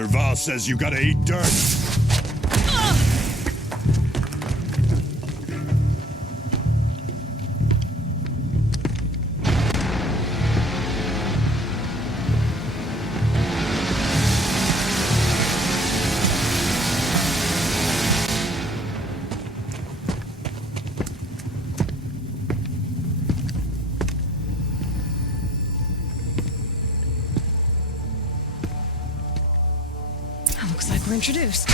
Derval says you gotta eat dirt. Looks like we're introduced.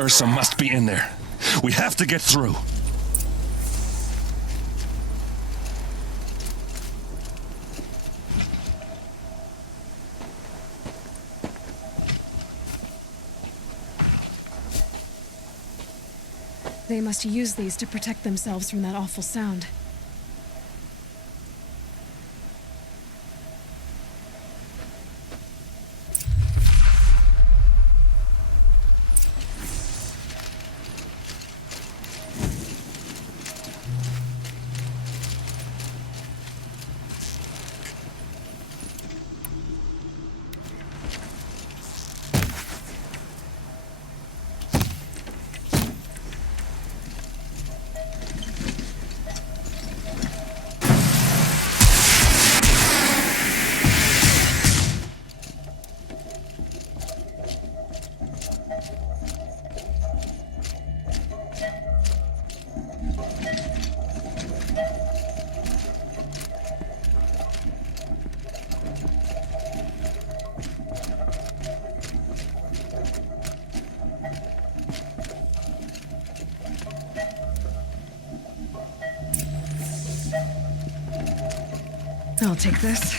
Ursa must be in there. We have to get through. They must use these to protect themselves from that awful sound. I'll take this.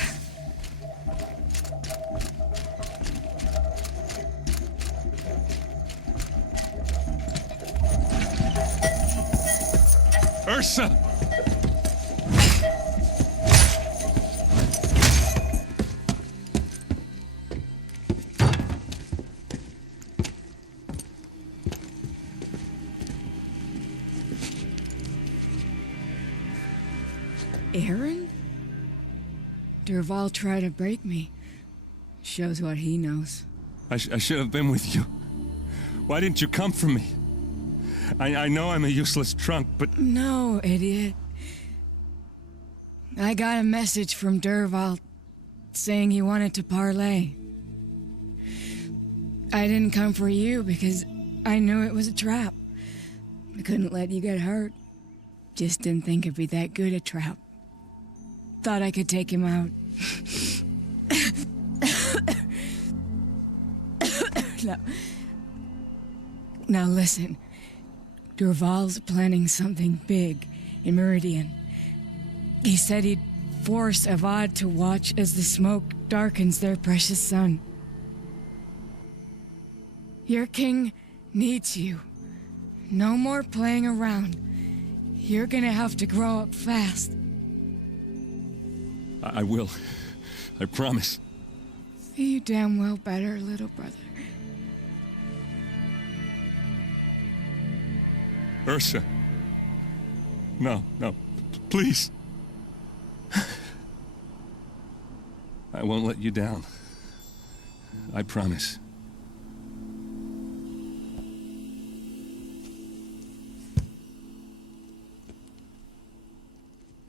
Ursa! Aaron? Derval tried to break me. Shows what he knows. I should have been with you. Why didn't you come for me? I know I'm a useless trunk, but... No, idiot. I got a message from Derval saying he wanted to parlay. I didn't come for you because I knew it was a trap. I couldn't let you get hurt. Just didn't think it'd be that good a trap. Thought I could take him out. Now listen. Derval's planning something big in Meridian. He said he'd force Avad to watch as the smoke darkens their precious sun. Your king needs you. No more playing around. You're gonna have to grow up fast. I will. I promise. You damn well better, little brother. Ursa. No, please. I won't let you down. I promise.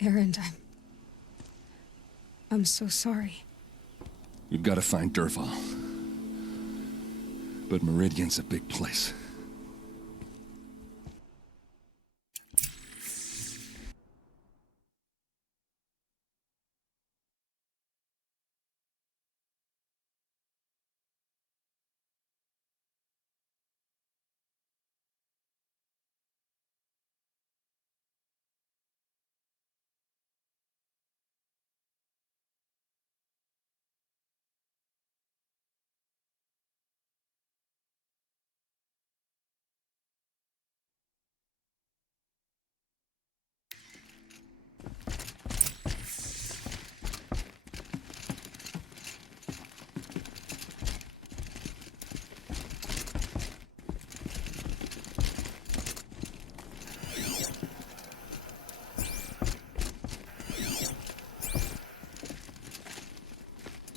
Aaron, I'm so sorry. We've got to find Derval. But Meridian's a big place.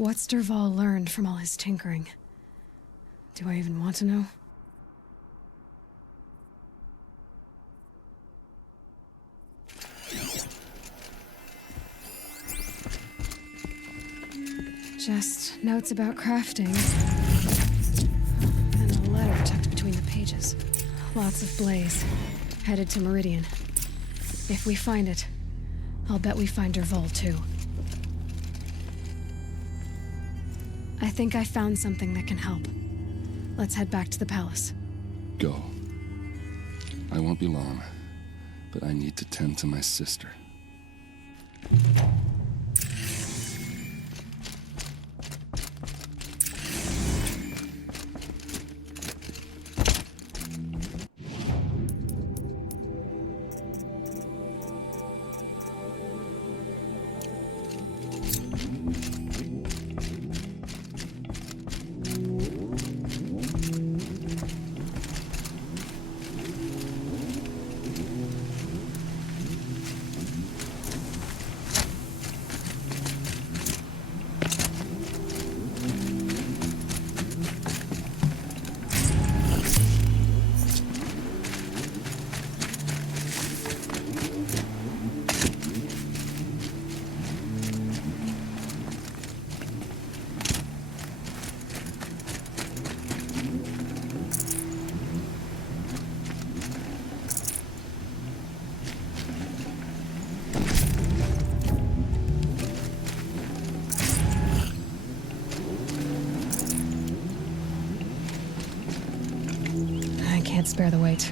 What's Dervahl learned from all his tinkering? Do I even want to know? Just notes about crafting. And a letter tucked between the pages. Lots of blaze. Headed to Meridian. If we find it, I'll bet we find Dervahl too. I think I found something that can help. Let's head back to the palace. Go. I won't be long, but I need to tend to my sister. Can't spare the weight.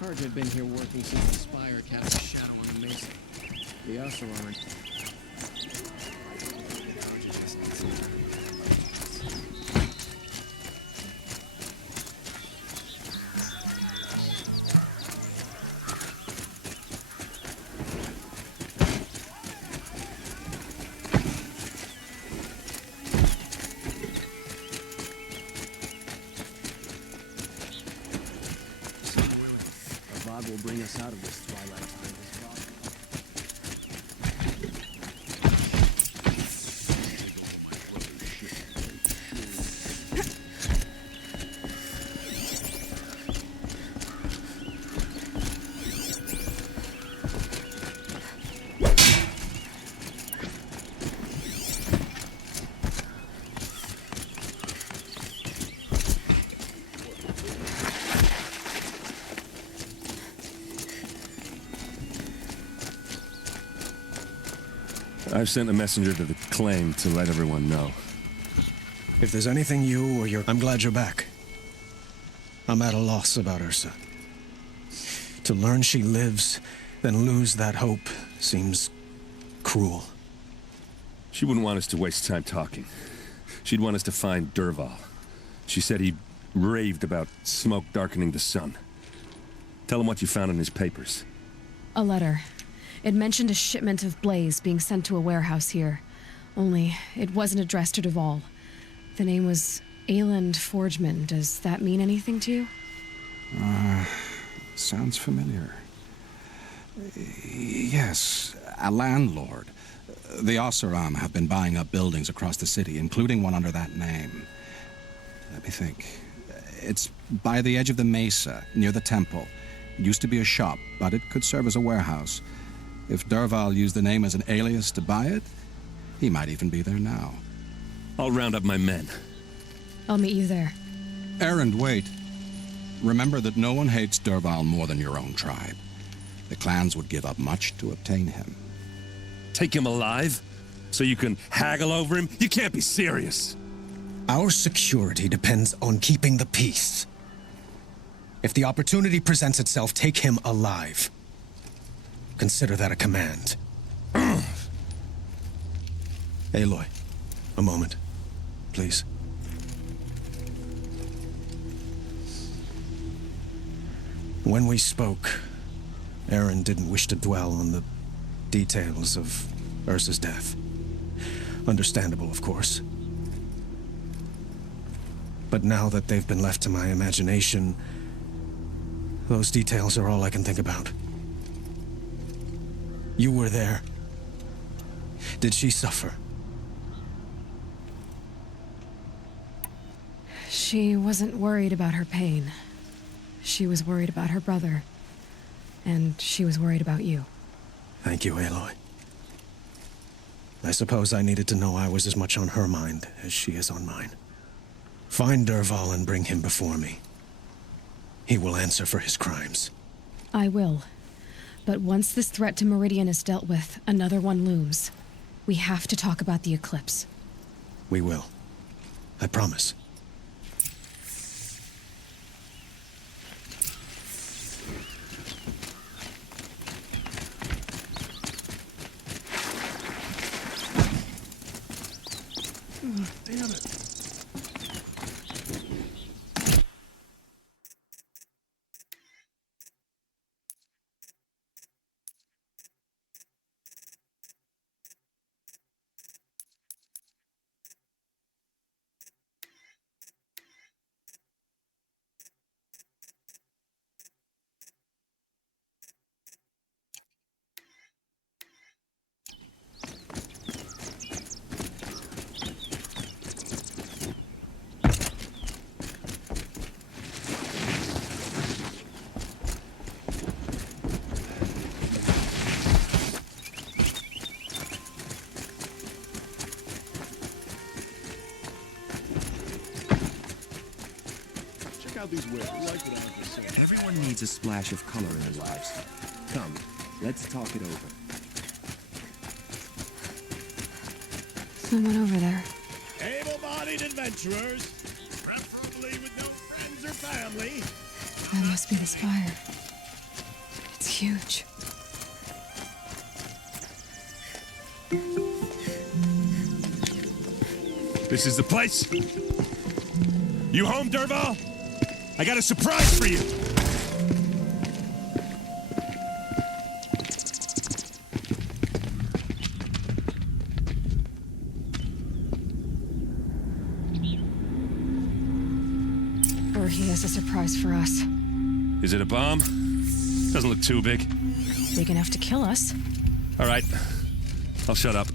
Hart had been here working since the Spire cast a shadow on the Mesa. The Oseram. God will bring us out of this twilight time as possible. I've sent a messenger to the claim to let everyone know. If there's anything you or your... I'm glad you're back. I'm at a loss about Ursa. To learn she lives, then lose that hope, seems cruel. She wouldn't want us to waste time talking. She'd want us to find Dervahl. She said he raved about smoke darkening the sun. Tell him what you found in his papers. A letter. It mentioned a shipment of blaze being sent to a warehouse here. Only, it wasn't addressed to Dervahl. The name was Ayland Forgeman. Does that mean anything to you? Sounds familiar. Yes, a landlord. The Oseram have been buying up buildings across the city, including one under that name. Let me think. It's by the edge of the mesa, near the temple. It used to be a shop, but it could serve as a warehouse. If Dervahl used the name as an alias to buy it, he might even be there now. I'll round up my men. I'll meet you there. Erend, wait. Remember that no one hates Dervahl more than your own tribe. The clans would give up much to obtain him. Take him alive? So you can haggle over him? You can't be serious. Our security depends on keeping the peace. If the opportunity presents itself, take him alive. Consider that a command. Aloy, a moment, please. When we spoke, Erend didn't wish to dwell on the details of Ursa's death. Understandable, of course. But now that they've been left to my imagination, those details are all I can think about. You were there. Did she suffer? She wasn't worried about her pain. She was worried about her brother. And she was worried about you. Thank you, Aloy. I suppose I needed to know I was as much on her mind as she is on mine. Find Dervahl and bring him before me. He will answer for his crimes. I will. But once this threat to Meridian is dealt with, another one looms. We have to talk about the eclipse. We will. I promise. Damn it. Out these wares. I like what I have to say. Everyone needs a splash of color in their lives. Come, let's talk it over. Someone over there. Able-bodied adventurers, preferably with no friends or family. That must be the spire. It's huge. This is the place? You home, Dervahl? I got a surprise for you! Or he has a surprise for us. Is it a bomb? Doesn't look too big. Big enough to kill us. All right. I'll shut up.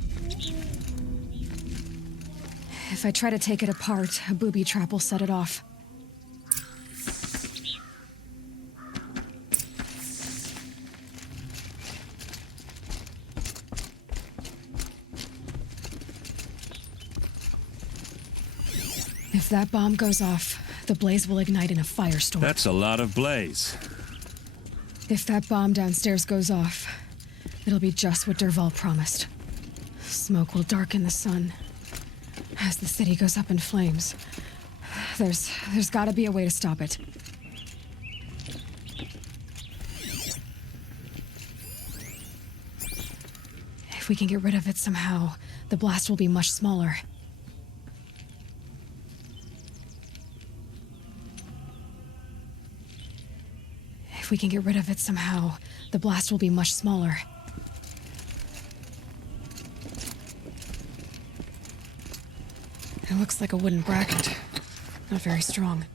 If I try to take it apart, a booby trap will set it off. If that bomb goes off, the blaze will ignite in a firestorm. That's a lot of blaze. If that bomb downstairs goes off, it'll be just what Dervahl promised. Smoke will darken the sun. As the city goes up in flames, there's gotta be a way to stop it. If we can get rid of it somehow, the blast will be much smaller. If we can get rid of it somehow, the blast will be much smaller. It looks like a wooden bracket. Not very strong.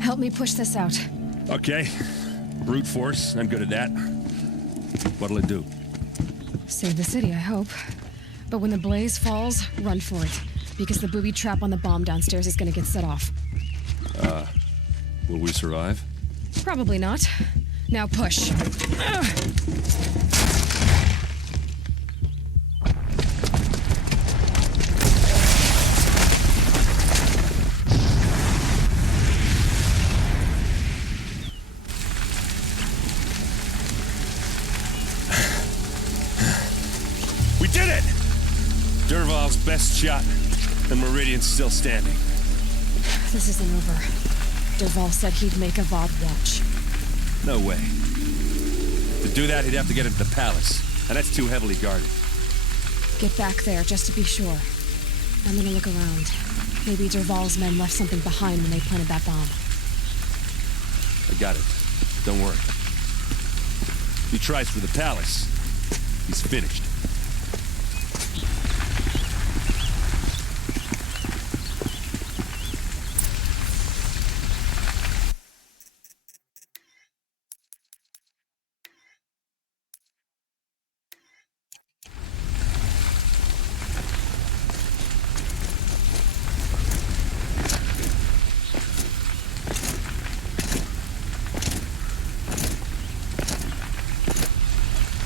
Help me push this out. Okay. Brute force. I'm good at that. What'll it do? Save the city, I hope. But when the blaze falls, run for it. Because the booby trap on the bomb downstairs is gonna get set off. Will we survive? Probably not. Now push. We did it! Dervahl's best shot, and Meridian's still standing. This isn't over. Dervahl said he'd make Avad watch. No way. To do that, he'd have to get into the palace, and that's too heavily guarded. Get back there, just to be sure. I'm gonna look around. Maybe Dervahl's men left something behind when they planted that bomb. I got it. Don't worry. If he tries for the palace, he's finished.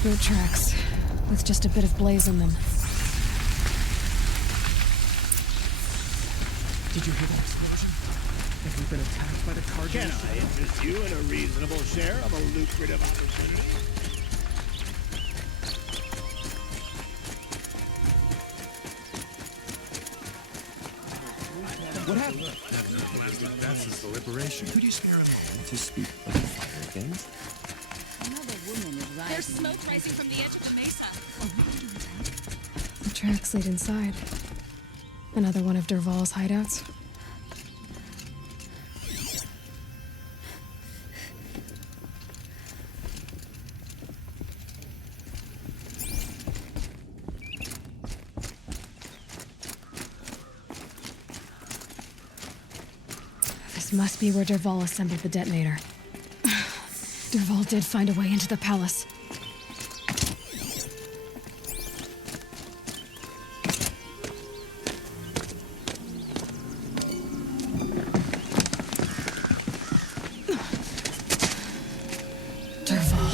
Boot tracks, with just a bit of blaze in them. Did you hear that explosion? Have we been attacked by the cargo? Can I interest you in a reasonable share of a lucrative opportunity? What happened? That's his deliberation. Could you spare a moment to speak of the fire games? Another woman is rising. There's smoke rising from the edge of the mesa. The tracks lead inside. Another one of Dervahl's hideouts. This must be where Dervahl assembled the detonator. Dervahl did find a way into the palace. Dervahl.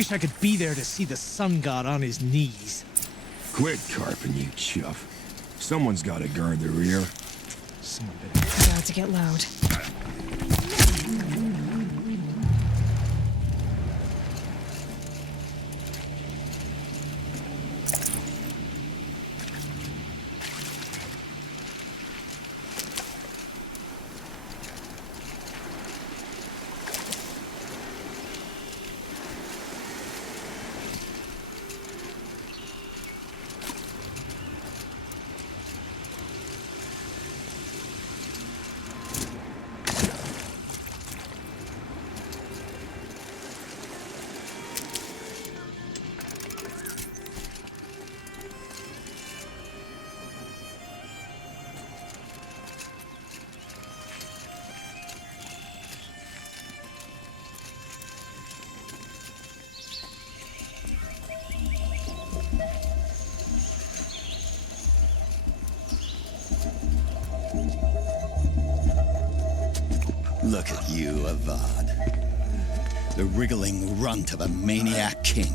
Wish I could be there to see the sun god on his knees. Quit carping, you chuff. Someone's gotta guard the rear. About to get loud. Look at you, Avad. The wriggling runt of a maniac king.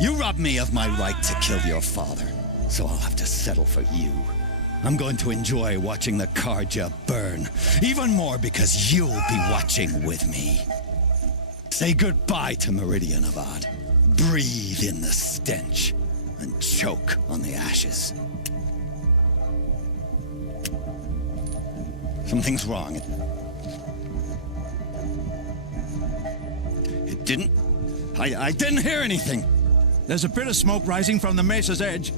You robbed me of my right to kill your father, so I'll have to settle for you. I'm going to enjoy watching the Karja burn, even more because you'll be watching with me. Say goodbye to Meridian, Avad. Breathe in the stench and choke on the ashes. Something's wrong. It didn't... I didn't hear anything. There's a bit of smoke rising from the mesa's edge.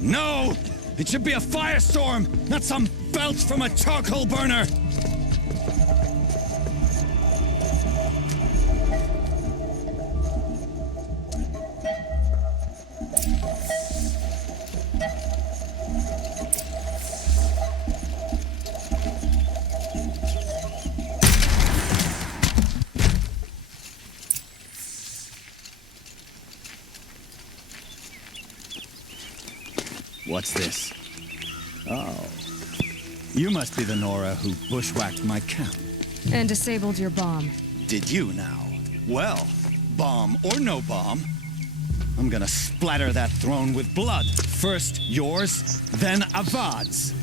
No! It should be a firestorm, not some belch from a charcoal burner! What's this? Oh. You must be the Nora who bushwhacked my camp. And disabled your bomb. Did you now? Well, bomb or no bomb, I'm gonna splatter that throne with blood. First yours, then Avad's.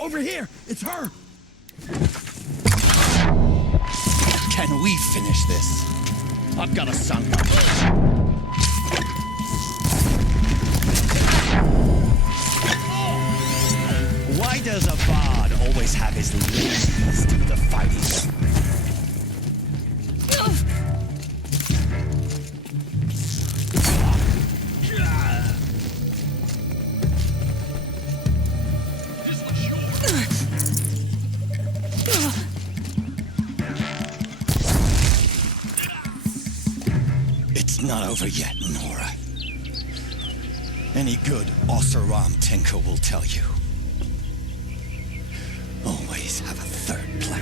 Over here! It's her! Can we finish this? I've got a son. Why does Avad always have his ladies do the fighting? It's not over yet, Nora. Any good Oseram tinker will tell you. Always have a third plan.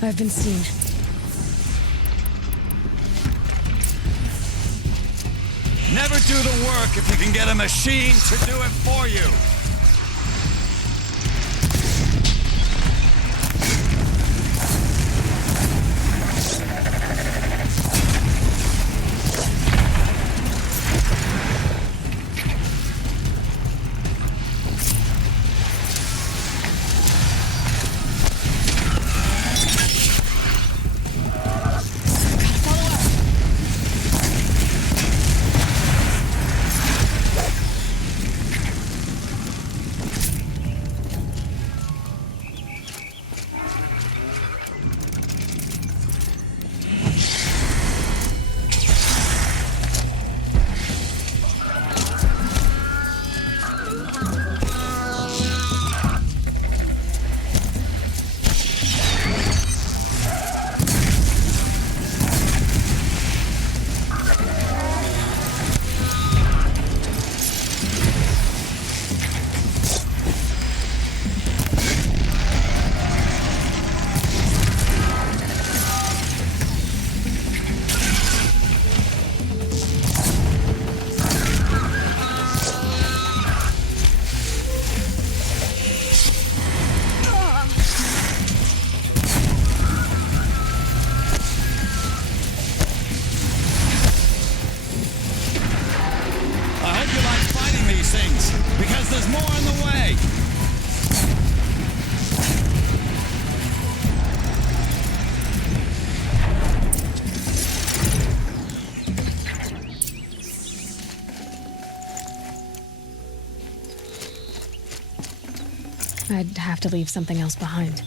I've been seen. Never do the work if you can get a machine to do it for you. I'd have to leave something else behind.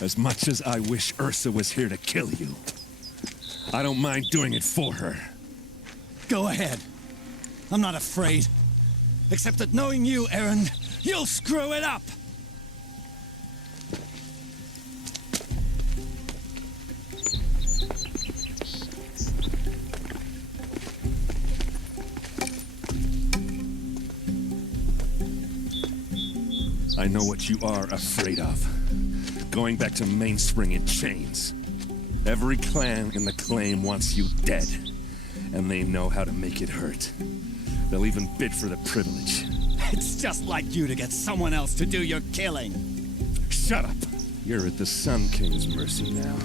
As much as I wish Ursa was here to kill you, I don't mind doing it for her. Go ahead. I'm not afraid. Except that knowing you, Aaron, you'll screw it up! I know what you are afraid of. Going back to Mainspring in chains. Every clan in the claim wants you dead, and they know how to make it hurt. They'll even bid for the privilege. It's just like you to get someone else to do your killing. Shut up! You're at the Sun King's mercy now.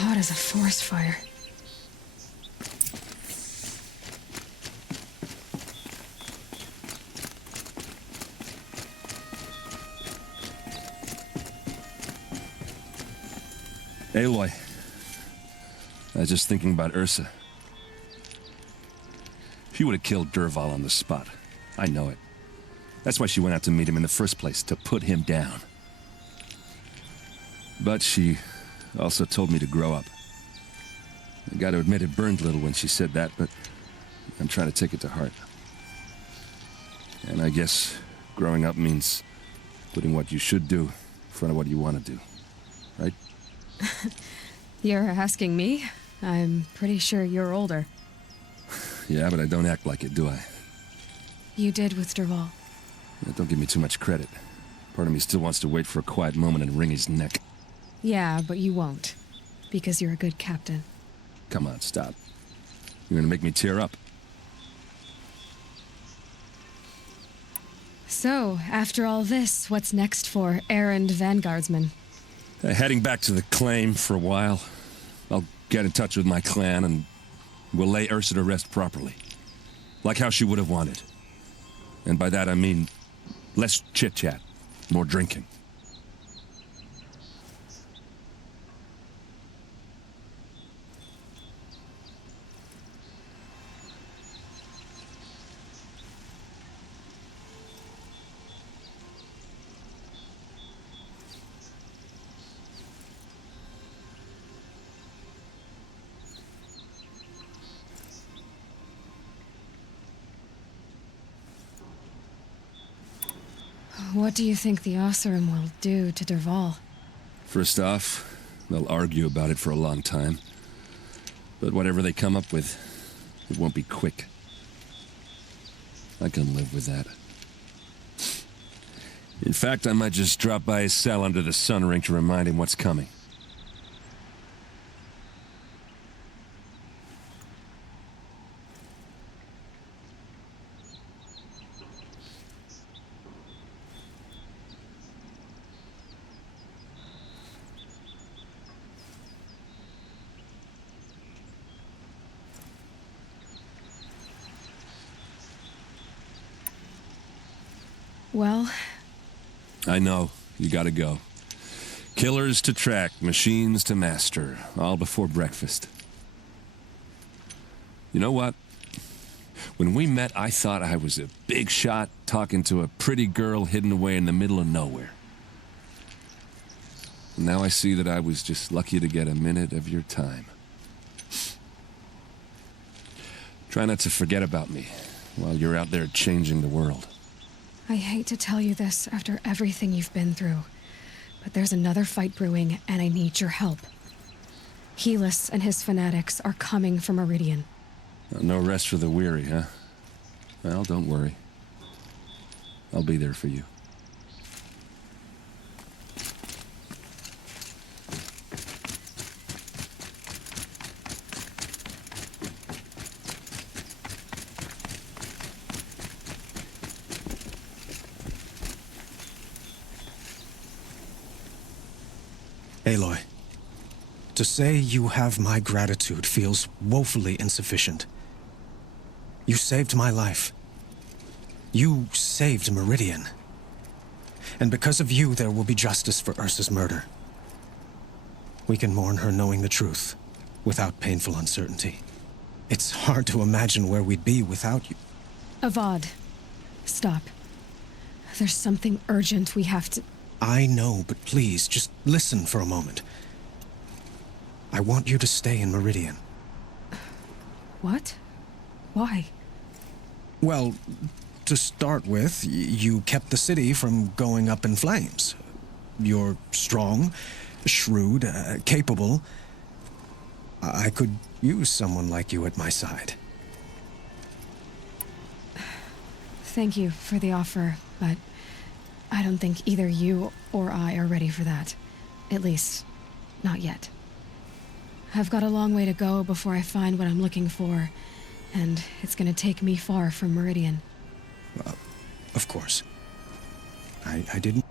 Hot as a forest fire. Aloy, I was just thinking about Ursa. She would have killed Dervahl on the spot. I know it. That's why she went out to meet him in the first place, to put him down. But she also told me to grow up. I gotta admit it burned a little when she said that, but I'm trying to take it to heart. And I guess growing up means putting what you should do in front of what you want to do. Right? You're asking me? I'm pretty sure you're older. Yeah, but I don't act like it, do I? You did with Dervahl. Yeah, don't give me too much credit. Part of me still wants to wait for a quiet moment and wring his neck. Yeah, but you won't. Because you're a good captain. Come on, stop. You're gonna make me tear up. So, after all this, what's next for errand vanguardsman? Heading back to the claim for a while. I'll get in touch with my clan and we'll lay Ursa to rest properly. Like how she would have wanted. And by that I mean less chit-chat, more drinking. What do you think the Oseram will do to Dervahl? First off, they'll argue about it for a long time. But whatever they come up with, it won't be quick. I can live with that. In fact, I might just drop by his cell under the sun ring to remind him what's coming. Well, I know. You gotta go. Killers to track, machines to master, all before breakfast. You know what? When we met, I thought I was a big shot talking to a pretty girl hidden away in the middle of nowhere. Now I see that I was just lucky to get a minute of your time. Try not to forget about me while you're out there changing the world. I hate to tell you this after everything you've been through, but there's another fight brewing, and I need your help. Helis and his fanatics are coming for Meridian. No rest for the weary, huh? Well, don't worry. I'll be there for you. Aloy, to say you have my gratitude feels woefully insufficient. You saved my life. You saved Meridian. And because of you, there will be justice for Ursa's murder. We can mourn her knowing the truth, without painful uncertainty. It's hard to imagine where we'd be without you. Avad, stop. There's something urgent we have to... I know, but please, just listen for a moment. I want you to stay in Meridian. What? Why? Well, to start with, you kept the city from going up in flames. You're strong, shrewd, capable. I could use someone like you at my side. Thank you for the offer, but I don't think either you or I are ready for that. At least, not yet. I've got a long way to go before I find what I'm looking for, and it's gonna take me far from Meridian. Well, of course. I didn't...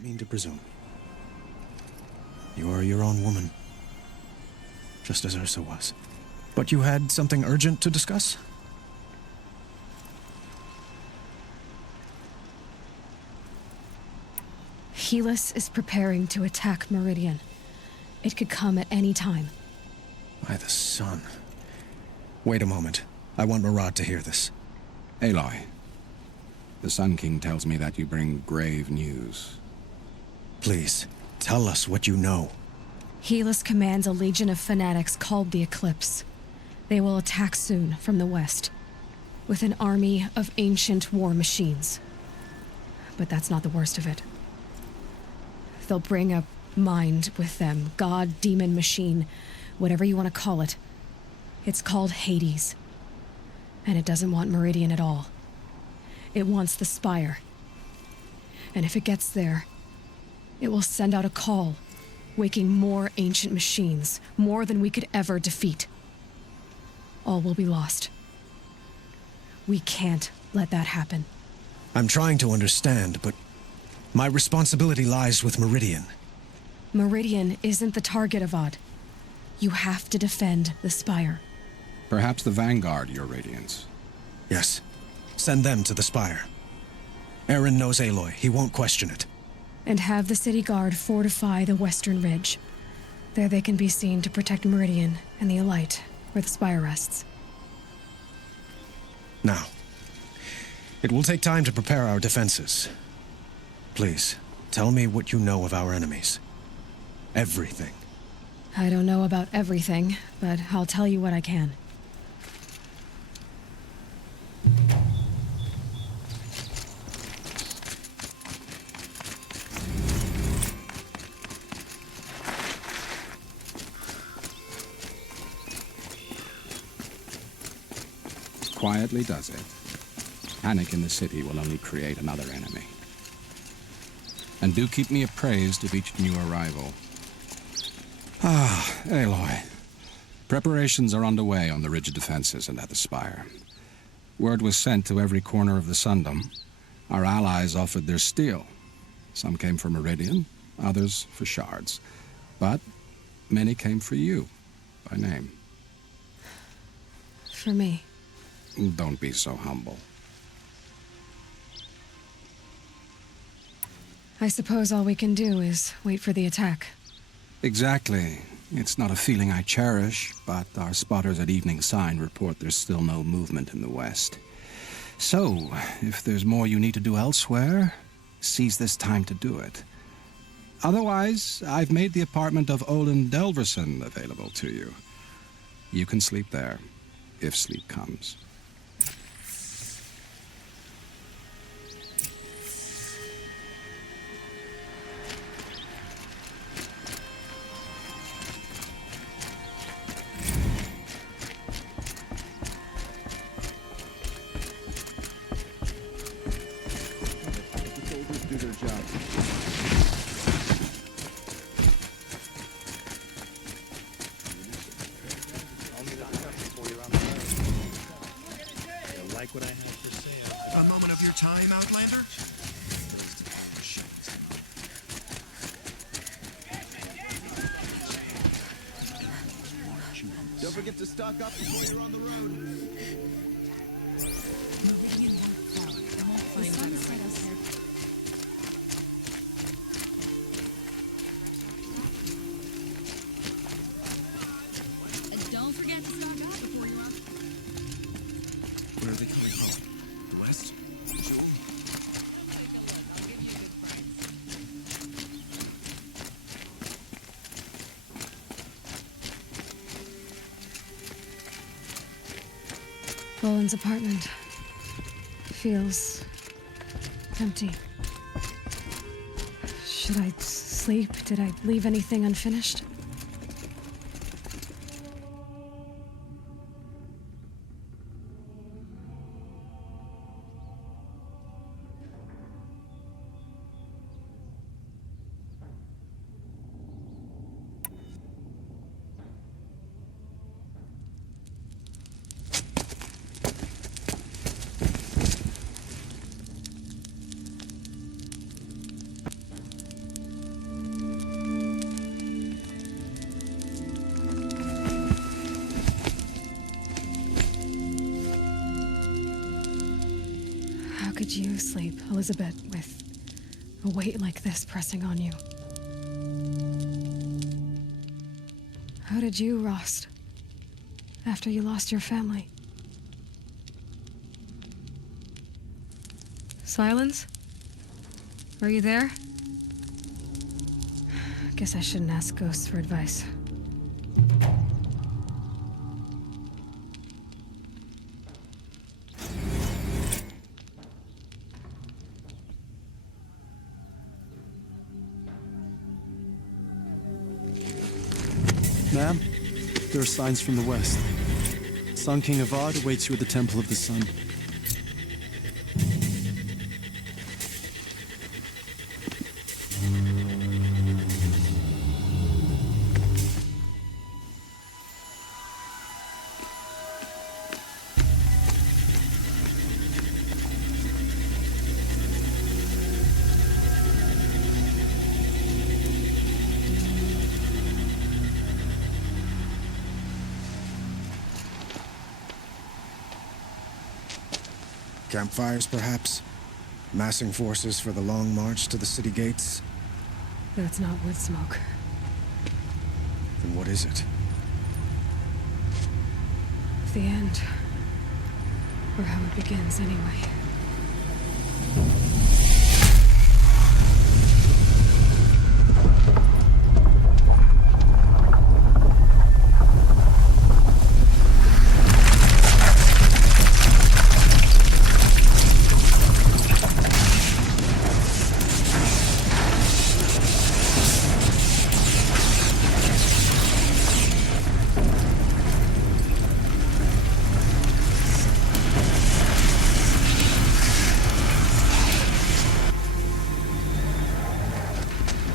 mean to presume. You are your own woman, just as Ursa was. But you had something urgent to discuss? Helis is preparing to attack Meridian. It could come at any time. By the sun. Wait a moment. I want Murad to hear this. Aloy, the Sun King tells me that you bring grave news. Please, tell us what you know. Helis commands a legion of fanatics called the Eclipse. They will attack soon from the west, with an army of ancient war machines. But that's not the worst of it. They'll bring a mind with them, god, demon, machine, whatever you want to call it. It's called Hades. And it doesn't want Meridian at all. It wants the Spire. And if it gets there, it will send out a call, waking more ancient machines, more than we could ever defeat. All will be lost. We can't let that happen. I'm trying to understand, but my responsibility lies with Meridian. Meridian isn't the target, Avad. You have to defend the Spire. Perhaps the Vanguard, Your Radiance. Yes. Send them to the Spire. Aaron knows Aloy. He won't question it. and have the city guard fortify the western ridge. There they can be seen to protect Meridian and the Elite, where the spire rests. Now, it will take time to prepare our defenses. Please, tell me what you know of our enemies. Everything. I don't know about everything, but I'll tell you what I can. Quietly does it. Panic in the city will only create another enemy. And do keep me appraised of each new arrival. Ah, Aloy. Preparations are underway on the ridge defenses and at the spire. Word was sent to every corner of the Sundom. Our allies offered their steel. Some came for Meridian, others for shards. But many came for you, by name. For me. Don't be so humble. I suppose all we can do is wait for the attack. Exactly. It's not a feeling I cherish, but our spotters at Evening Sign report there's still no movement in the west. So, if there's more you need to do elsewhere, seize this time to do it. Otherwise, I've made the apartment of Olin Delverson available to you. You can sleep there, if sleep comes. Like what I have to say. A moment of your time, Outlander? Don't forget to stock up before you're on the road. The sun set us here. And don't forget to stock up before you're on. Where are they coming from? The west? Jewel? Take a look. I'll give you a good price. Boland's apartment feels empty. Should I sleep? Did I leave anything unfinished? How could you sleep, Elizabeth, with a weight like this pressing on you? How did you, Rost, after you lost your family? Silence? Are you there? Guess I shouldn't ask ghosts for advice. Ma'am, there are signs from the west. Sun King Avad awaits you at the Temple of the Sun. Campfires, perhaps? Massing forces for the long march to the city gates? But it's not wood smoke. Then what is it? The end. Or how it begins, anyway.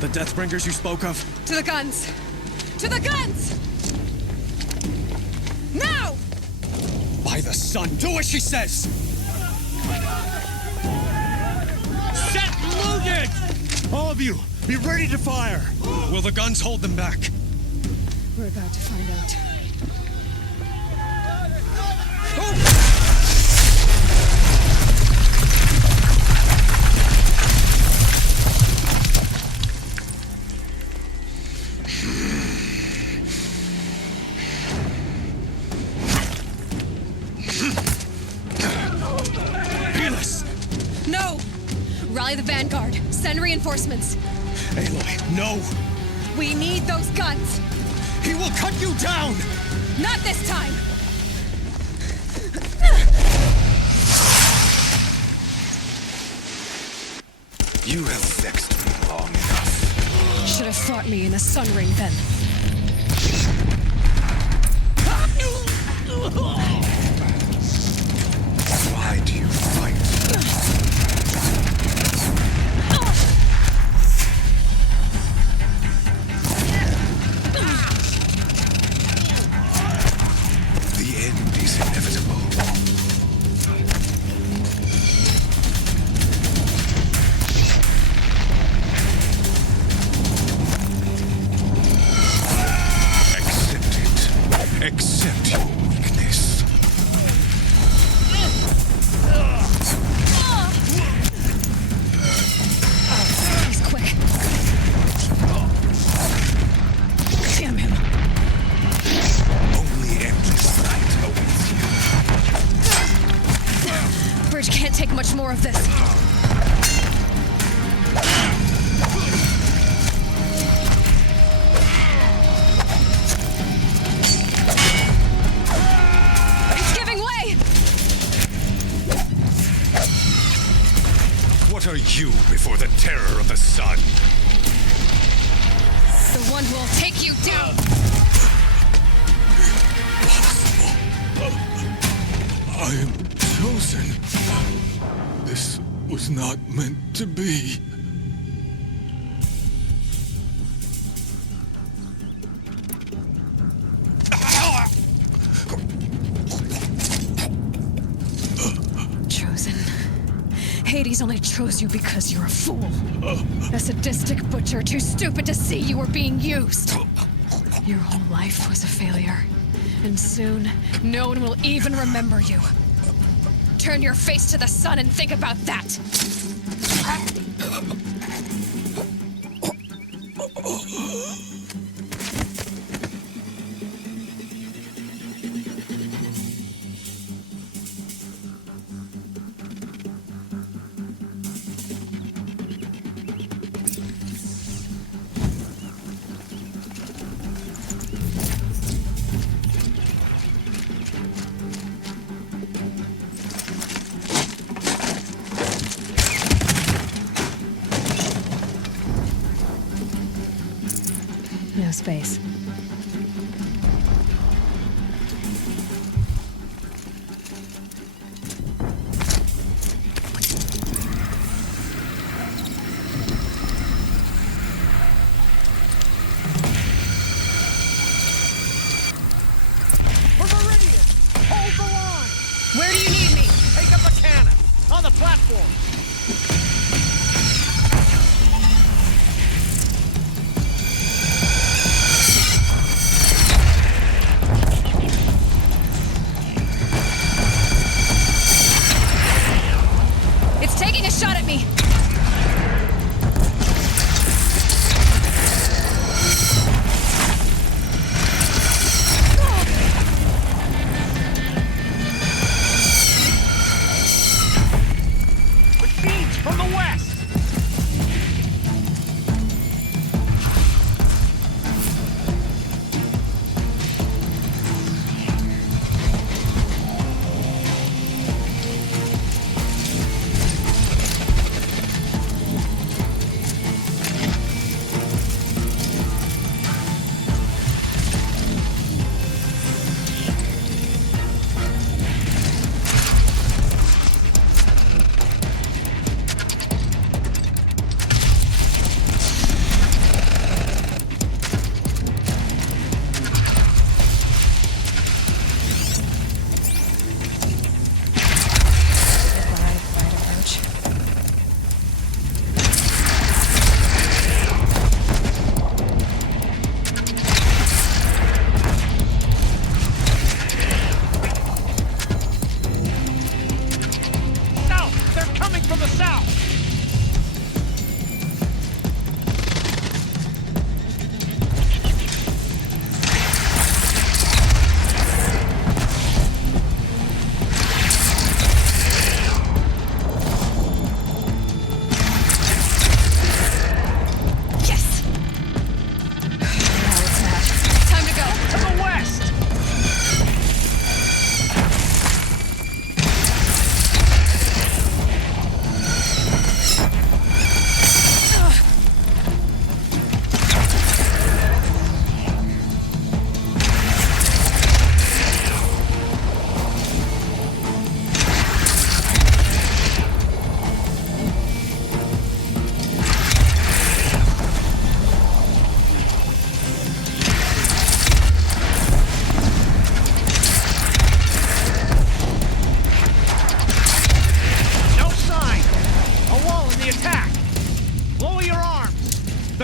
The Deathbringers you spoke of? To the guns! To the guns! Now! By the sun, do as she says! Set loaded! All of you, be ready to fire! Will the guns hold them back? We're about to find out. No! Rally the vanguard. Send reinforcements. Aloy, no! We need those guns! He will cut you down! Not this time! You have vexed me long enough. Should have fought me in the sun ring then. Why do you fight? The end is inevitable. Accept it. Accept your weakness. He's quick. Damn him. Only endless light awaits you. Bridge can't take much more of this. It's giving way! What are you before the terror of the sun? The one who will take you down! I am chosen. This was not meant to be. Chosen. Hades only chose you because you're a fool. A sadistic butcher too stupid to see you were being used. Your whole life was a failure. And soon, no one will even remember you. Turn your face to the sun and think about that! No space. We're Meridian! Hold the line! Where do you need me? Take up a cannon! On the platform! It's taking a shot at me! From the west!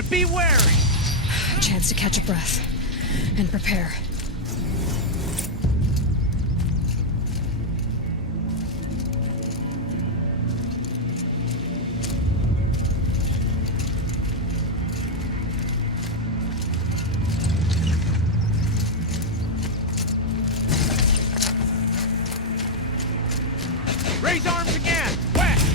Be wary! A chance to catch a breath and prepare. Raise arms again! West!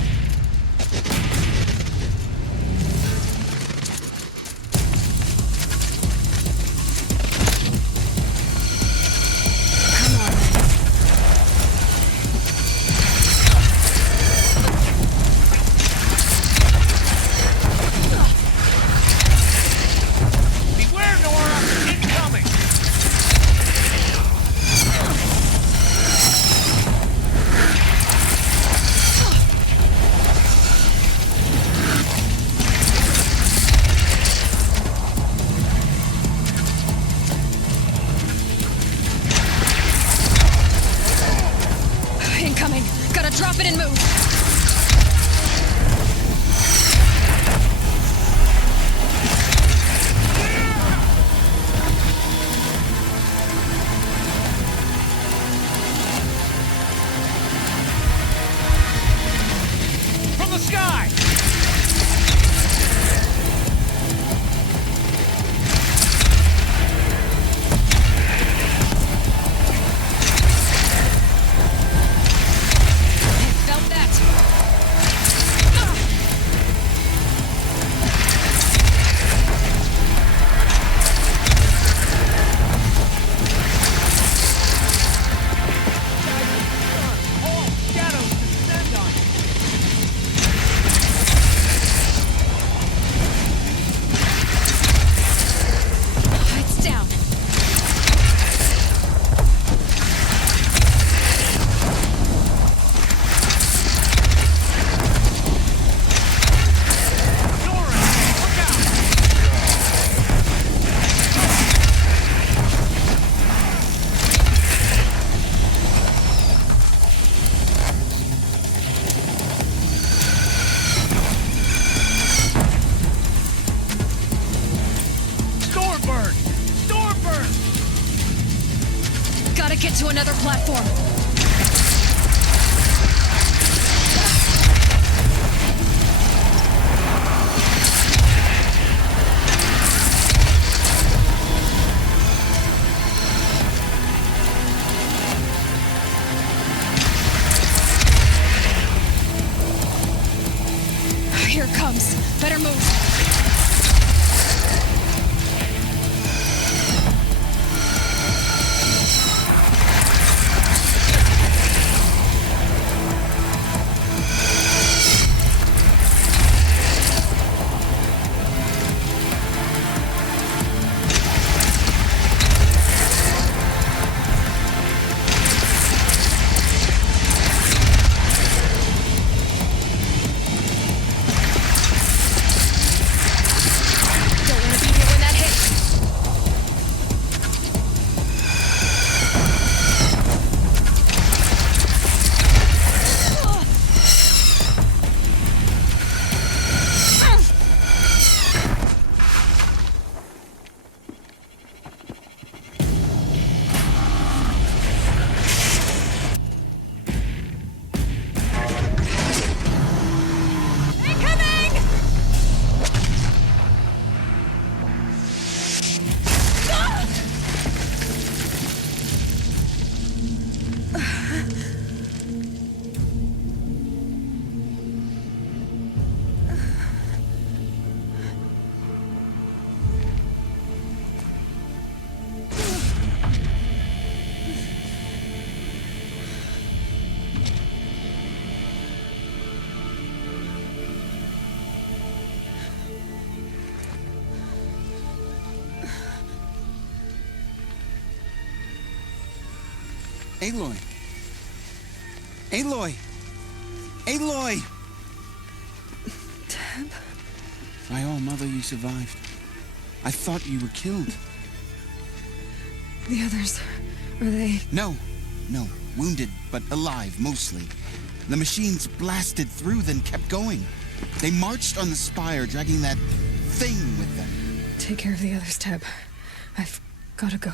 Incoming! Gotta drop it and move! From the sky! Felt that! All shadows descend on you! It's down! Gotta get to another platform. Here it comes. Better move. Aloy! Aloy! Aloy! Teb? My own mother, you survived. I thought you were killed. The others, are they... No. Wounded, but alive, mostly. The machines blasted through, then kept going. They marched on the spire, dragging that thing with them. Take care of the others, Teb. I've gotta go.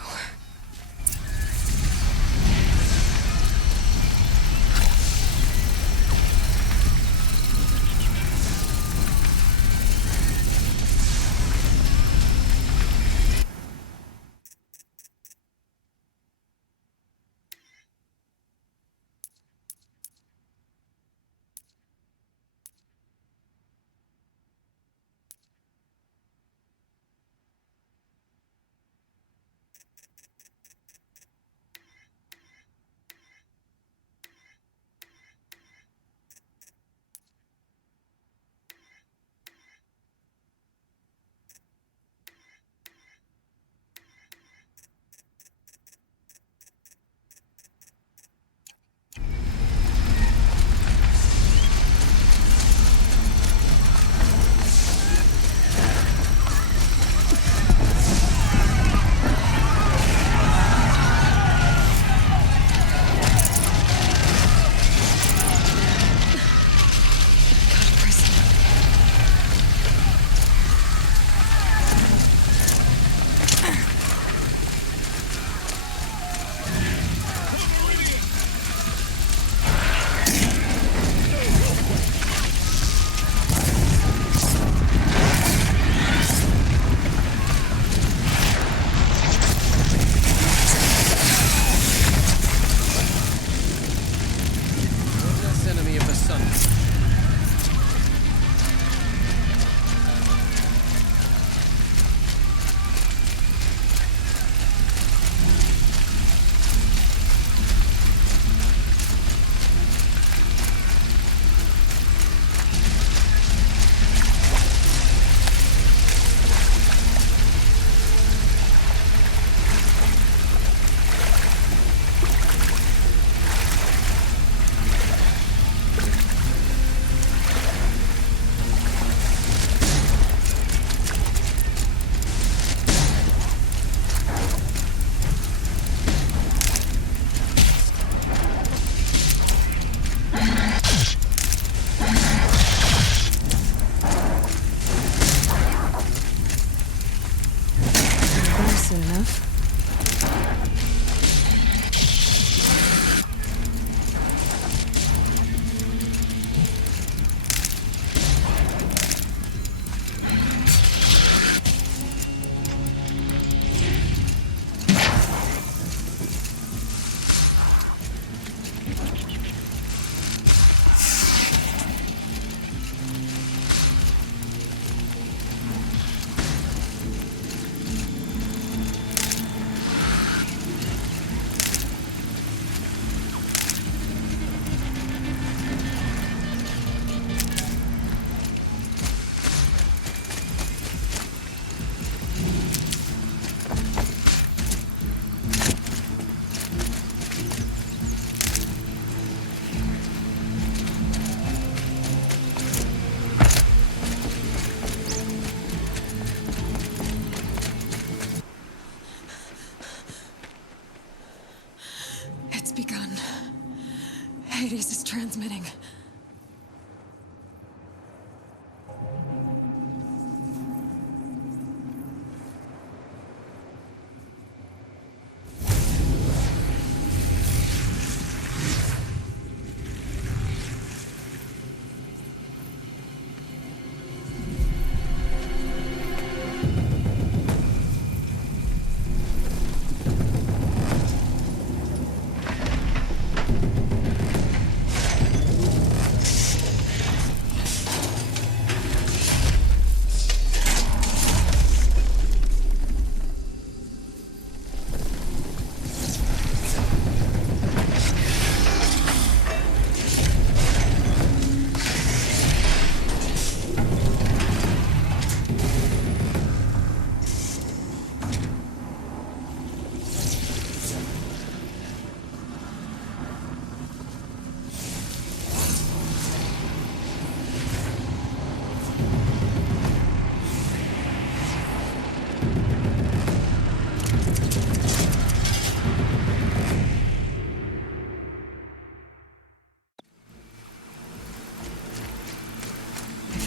transmitting.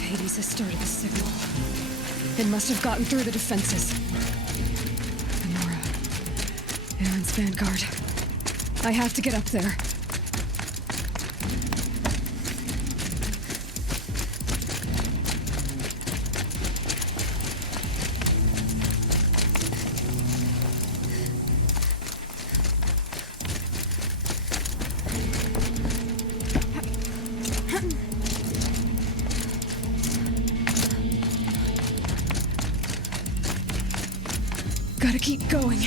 Hades has started the signal. It must have gotten through the defenses. Nora. Aaron's vanguard. I have to get up there. Gotta keep going.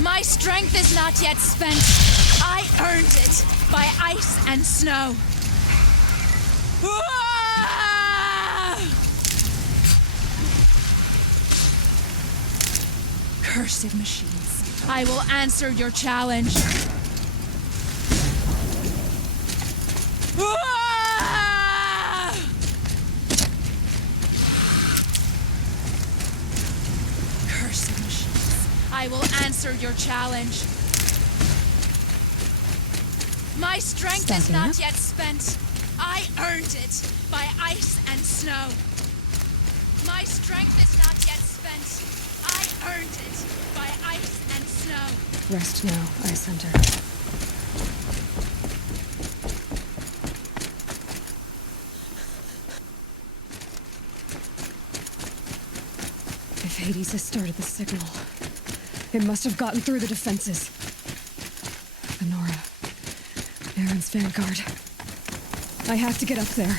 My strength is not yet spent. I earned it by ice and snow. Cursed machines, I will answer your challenge. Cursed machines, I will answer your challenge. My strength is not yet spent. I earned it by ice and snow. My strength is not yet spent. I earned it by ice and snow. Rest now, Ice Hunter. If Hades has started the signal, it must have gotten through the defenses. Nora. Aaron's vanguard. I have to get up there.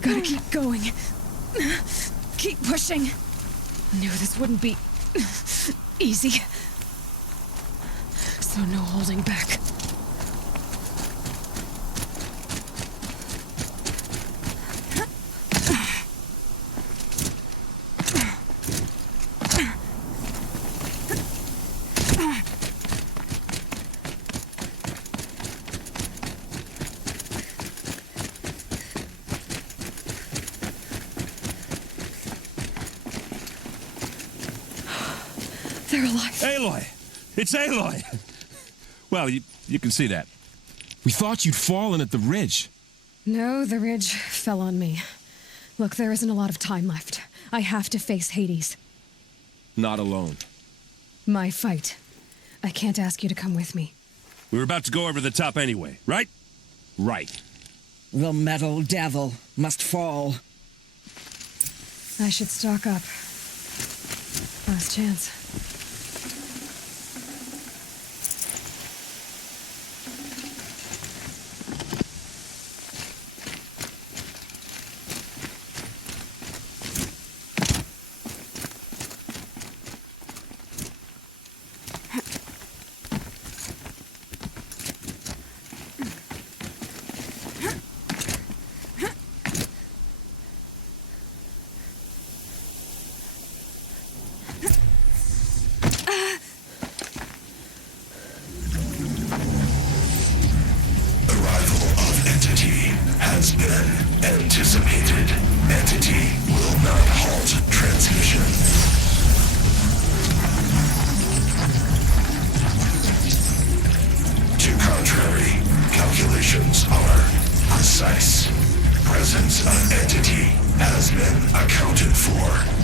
Gotta keep going. Keep pushing. Knew this wouldn't be easy. So no holding back. They're alive. Aloy! It's Aloy! Well, you can see that. We thought you'd fallen at the ridge. No, the ridge fell on me. Look, there isn't a lot of time left. I have to face Hades. Not alone. My fight. I can't ask you to come with me. We were about to go over the top anyway, right? Right. The metal devil must fall. I should stock up. Last chance. Has been anticipated. Entity will not halt transmission. To contrary, calculations are precise. Presence of entity has been accounted for.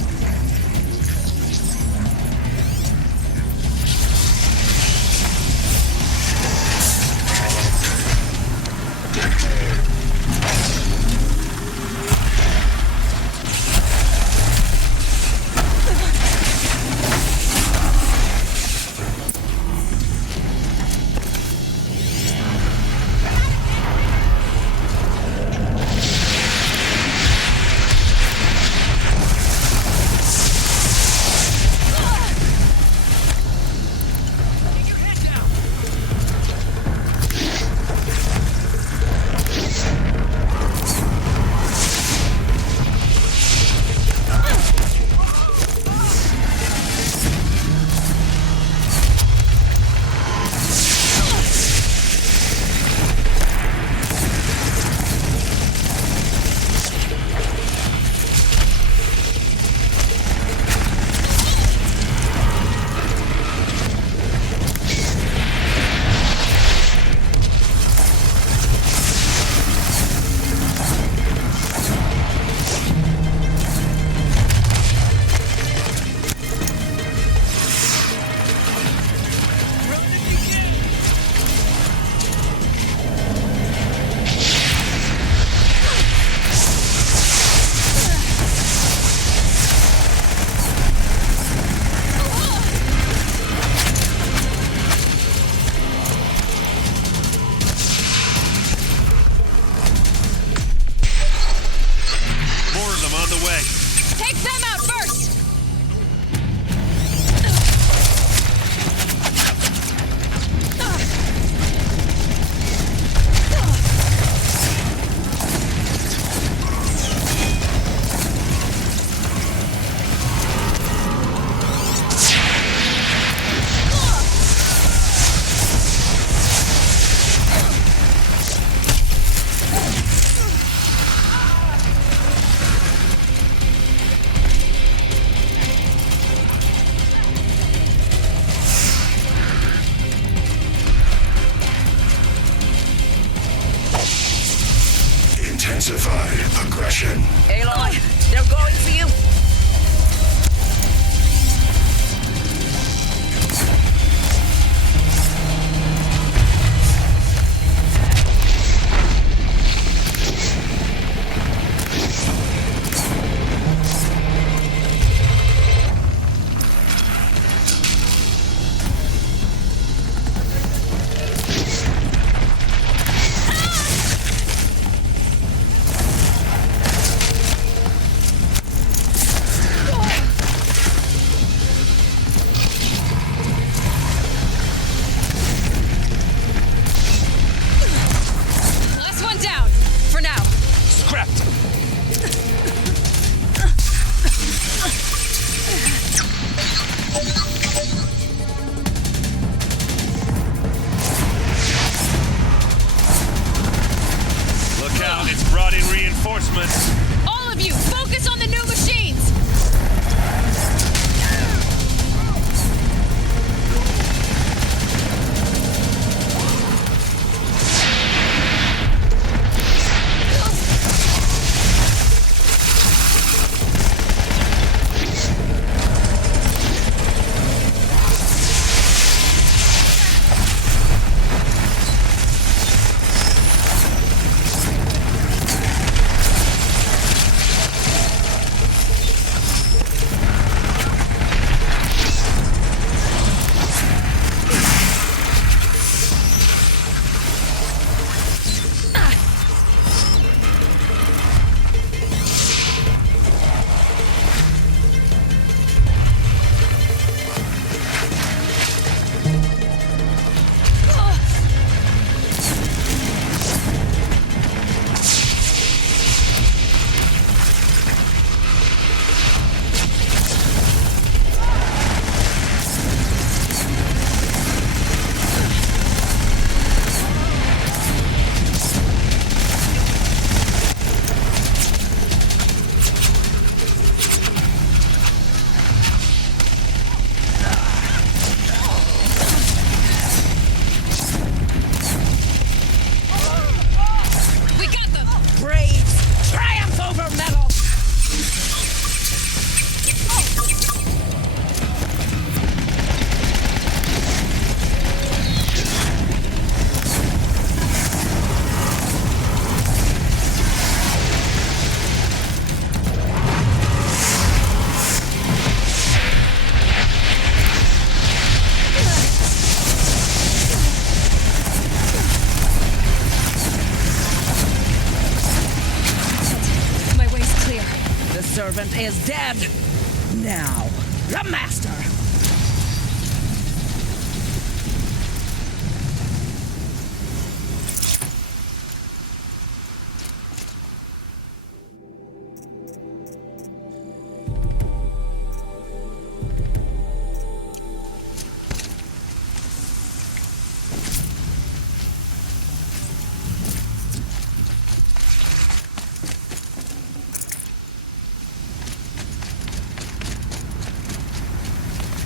Take them out first! Intensified aggression. Aloy, they're going for you. is dead. Now, the Master.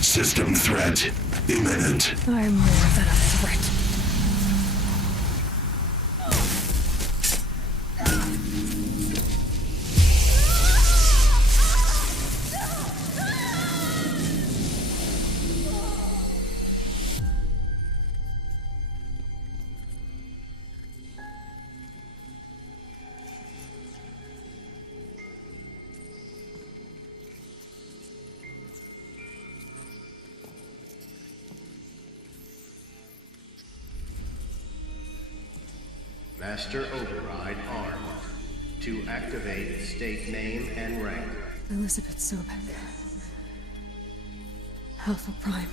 System threat imminent. I'm more than a threat. Master Override armed. To activate, state name and rank. Elizabeth Sobek. Alpha Prime.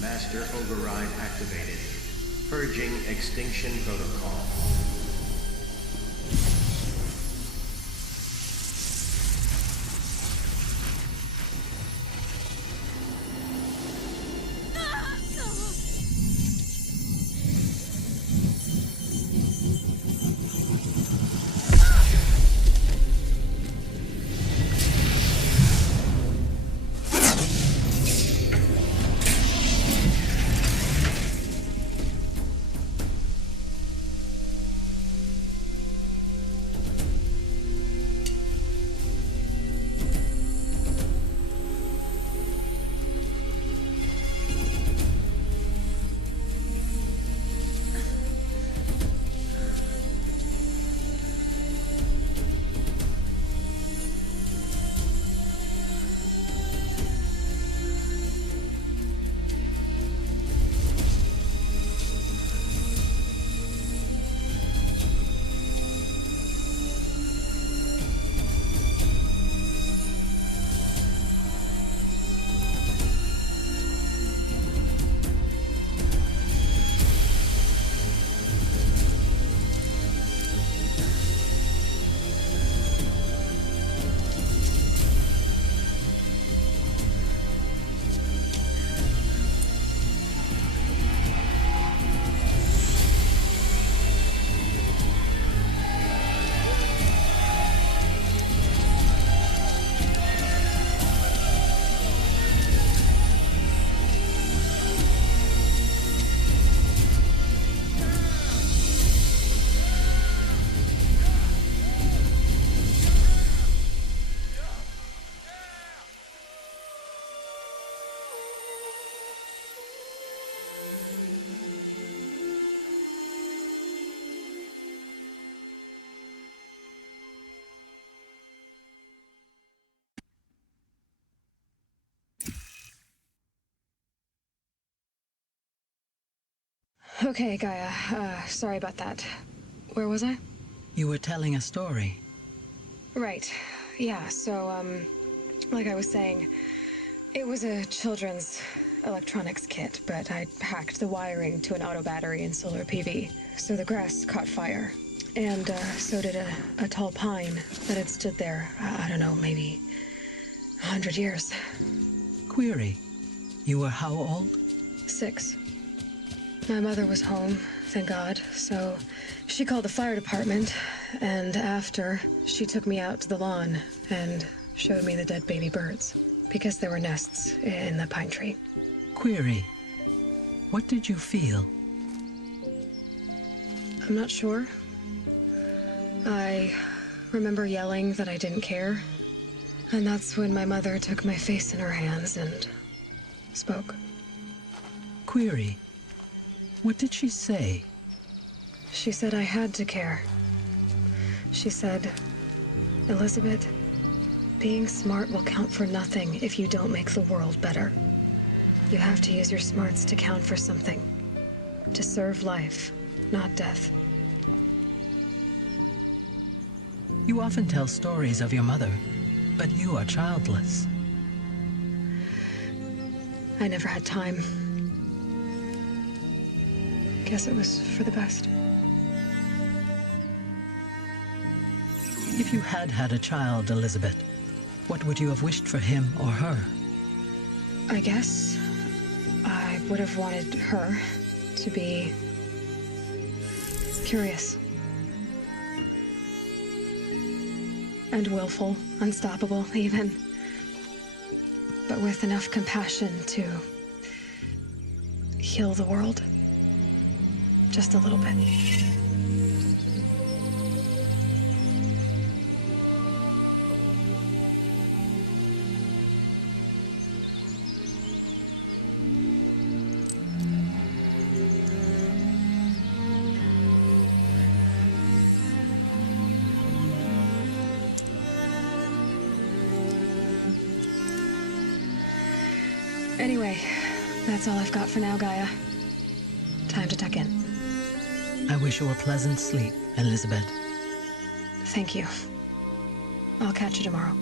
Master Override activated. Purging Extinction Protocol. Okay, Gaia. Sorry about that. Where was I? You were telling a story. Right. Yeah, so, like I was saying, it was a children's electronics kit, but I hacked the wiring to an auto battery and solar PV. So the grass caught fire. And, so did a tall pine that had stood there, I don't know, maybe 100 years. Query. You were how old? 6. My mother was home, thank God, so she called the fire department, and after, she took me out to the lawn and showed me the dead baby birds, because there were nests in the pine tree. Query. What did you feel? I'm not sure. I remember yelling that I didn't care, and that's when my mother took my face in her hands and spoke. Query. What did she say? She said I had to care. She said, Elizabeth, being smart will count for nothing if you don't make the world better. You have to use your smarts to count for something. To serve life, not death. You often tell stories of your mother, But you are childless. I never had time. Guess it was for the best. If you had had a child, Elizabeth, what would you have wished for him or her? I guess I would have wanted her to be curious. And willful, unstoppable, even. But with enough compassion to heal the world. Just a little bit. Anyway, that's all I've got for now, Gaia. Time to tuck in. I wish you a pleasant sleep, Elizabeth. Thank you. I'll catch you tomorrow.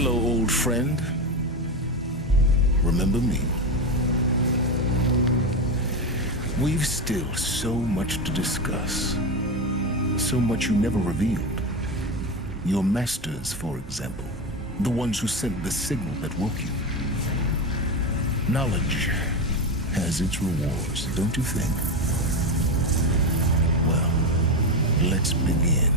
Hello, old friend. Remember me? We've still so much to discuss. So much you never revealed. Your masters, for example. The ones who sent the signal that woke you. Knowledge has its rewards, don't you think? Well, let's begin.